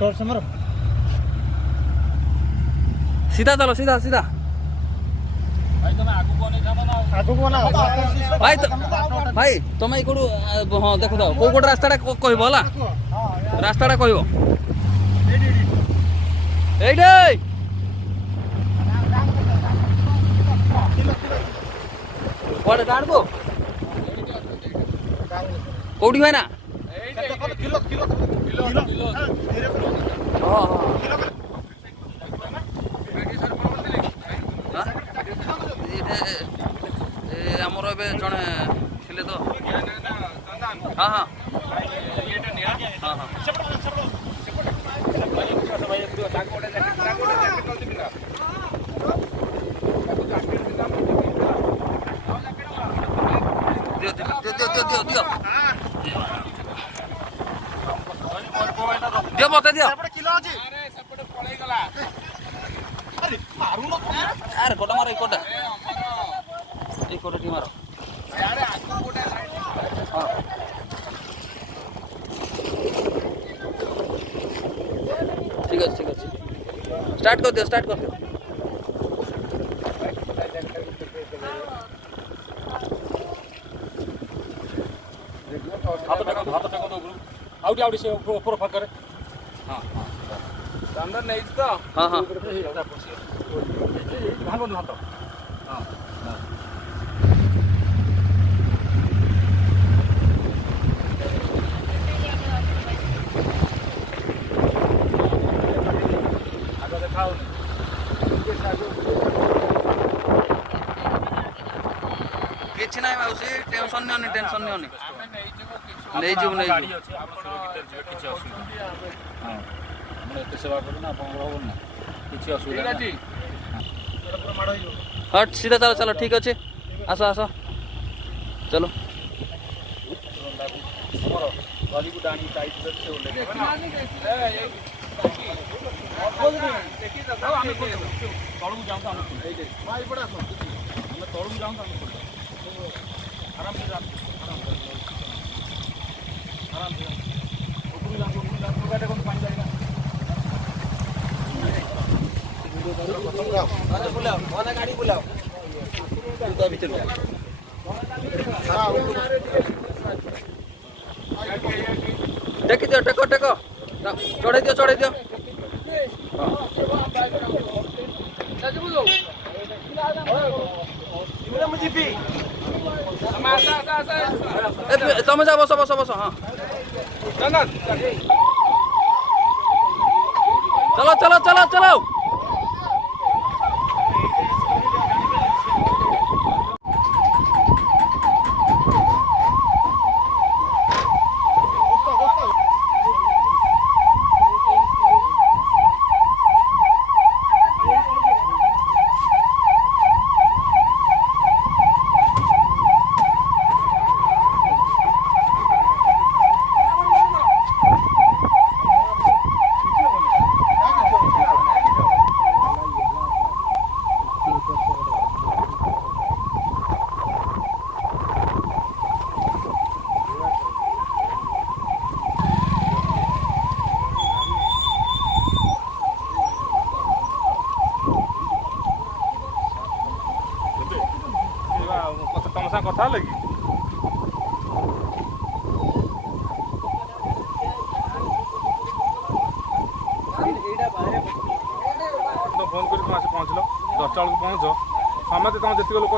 Torch मारो। सीधा चलो, सीधा सीधा भाई तुम आगु कोना भाई भाई तुम इकड़ू हाँ देखो तो कौ गोटे रास्ता कहब है रास्ता कहब এইডে কোড়ে ডাড়বো কোডি হয় না किलो किलो किलो धीरे हां हां हमर एबे जने थिले तो हां हां हां हां दियो मत दियो किलो अछि अरे सेपटे पळै गला अरे मारू न अरे कोटा मारो कोटा ए कोटा टी मारो अरे आगु कोटा हां ठीक है स्टार्ट कर दियो हाथ टका दो आउटी आउटी से ऊपर फक करे हां हां अंदर नहीं तो हां हां भागो न हाथ हां आगे दिखाओ किछ नाही माउसी टेंशन नहीं नहीं जीव नहीं गाड़ी अछि आपण किछ असुविधा हां हम एते सेवा करू ना आपण रहबो ना किछ असुविधा ठीक अछि प्रमाण होइयो हट सीधा चलो ठीक अच्छे आसो चलो हमरो गाड़ी को डाणी टाइट से ओले देखि त हम तळु जाऊ त हम ए दे भाई बड़ा हम तळु जाऊ त हम आराम से ऊपर जाऊ गाड़ी कोन पानी जाएगा बुलाओ वाला गाड़ी बुलाओ तो भीतर देखि दियो टेको चढ़े दियो तुम जा बस हाँ चलो कथा लगी तो फोन कर पहुँचल 10टा बेलू पहुँच समस्त तुम जी लोक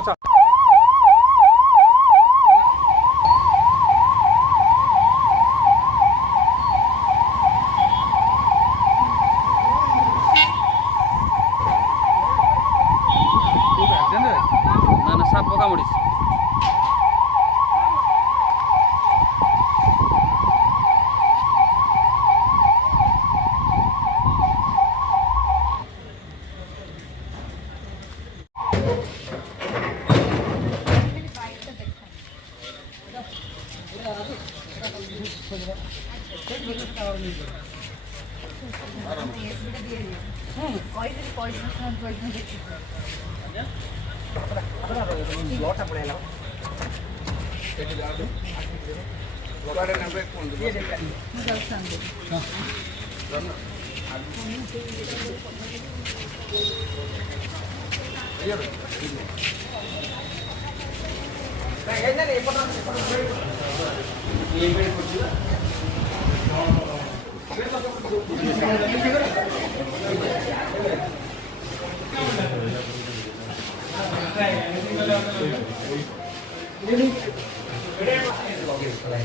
ना साफ पका मुड़ी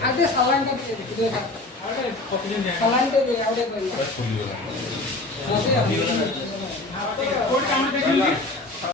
ಅದೇ ಸಲಾನ್ ಸಲಾನ್